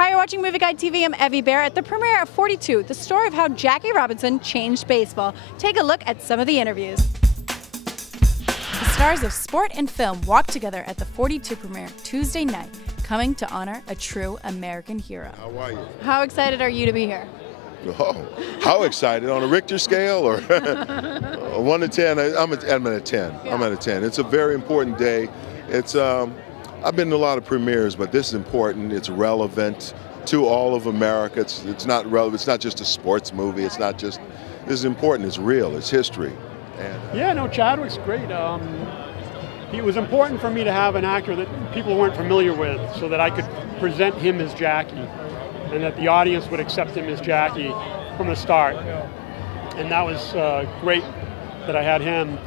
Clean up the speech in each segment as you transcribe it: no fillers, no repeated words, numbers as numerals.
Hi, you're watching Movie Guide TV. I'm Evie Bear at the premiere of 42, the story of how Jackie Robinson changed baseball. Take a look at some of the interviews. The stars of sport and film walked together at the 42 premiere Tuesday night, coming to honor a true American hero. How are you? How excited are you to be here? Oh, how excited. On a Richter scale or 1 to 10? I'm at a 10. Yeah. I'm at a 10. It's a very important day. It's I've been to a lot of premieres, but this is important. It's relevant to all of America. It's not relevant. It's not just a sports movie. It's not just. This is important. It's real. It's history. And, yeah, no, Chadwick's great. It was important for me to have an actor that people weren't familiar with, so that I could present him as Jackie, and that the audience would accept him as Jackie from the start. And that was great that I had him.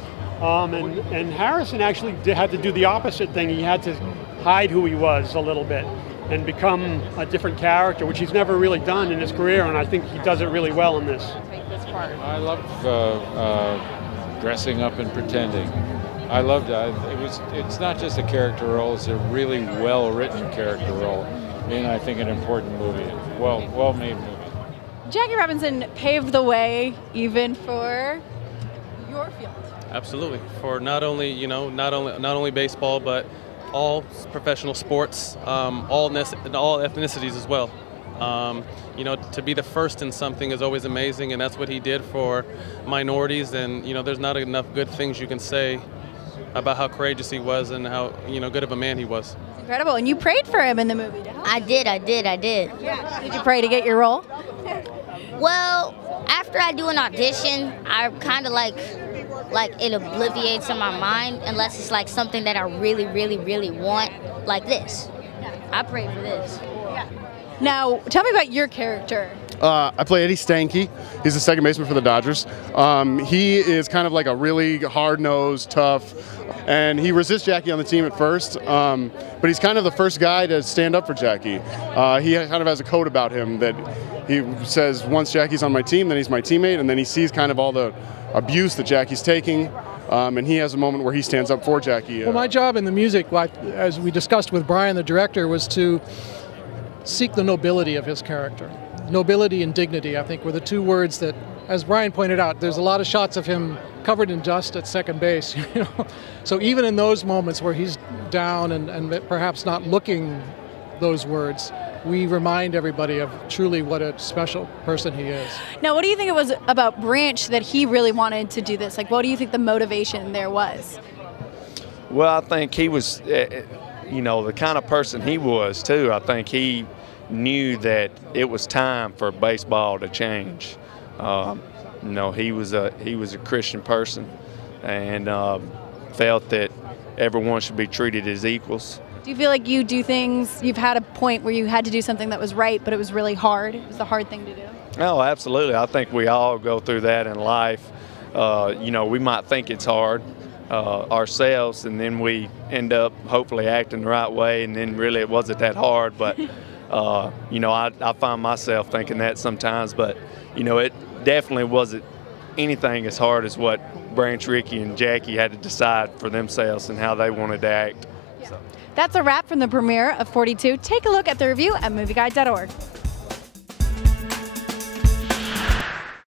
And Harrison actually had to do the opposite thing. He had to hide who he was a little bit and become a different character, which he's never really done in his career, and I think he does it really well in this. I love dressing up and pretending. I loved it. It's not just a character role, it's a really well-written character role in, I think, an important movie, well-made movie. Jackie Robinson paved the way even for your field. Absolutely, for not only baseball, but all professional sports, all ethnicities as well. To be the first in something is always amazing, and that's what he did for minorities. And there's not enough good things you can say about how courageous he was and how good of a man he was. Incredible, and you prayed for him in the movie. I did. Yeah. Did you pray to get your role? Well, after I do an audition, I kind of like it obliviates in my mind unless it's like something that I really, really, really want, like this. I prayed for this. Now, tell me about your character. I play Eddie Stanky. He's the second baseman for the Dodgers. He is kind of like a really hard-nosed, tough, and he resists Jackie on the team at first, but he's kind of the first guy to stand up for Jackie. He kind of has a code about him that he says, once Jackie's on my team, then he's my teammate, and then he sees kind of all the abuse that Jackie's taking, and he has a moment where he stands up for Jackie. Well, my job in the music, as we discussed with Brian, the director, was to seek the nobility of his character. Nobility and dignity, I think, were the two words that, as Brian pointed out, there's a lot of shots of him covered in dust at second base. So even in those moments where he's down and perhaps not looking those words, we remind everybody of truly what a special person he is. Now, what do you think it was about Branch that he really wanted to do this? Like, what do you think the motivation there was? Well, I think he was, the kind of person he was, too. I think he knew that it was time for baseball to change. He was a Christian person and felt that everyone should be treated as equals. Do you feel like you do things, you've had a point where you had to do something that was right, but it was really hard? It was the hard thing to do? Oh, absolutely. I think we all go through that in life. We might think it's hard ourselves, and then we end up hopefully acting the right way, and then really it wasn't that hard. But, I find myself thinking that sometimes, but, it definitely wasn't anything as hard as what Branch, Rickey, and Jackie had to decide for themselves and how they wanted to act. Yeah. That's a wrap from the premiere of 42. Take a look at the review at movieguide.org.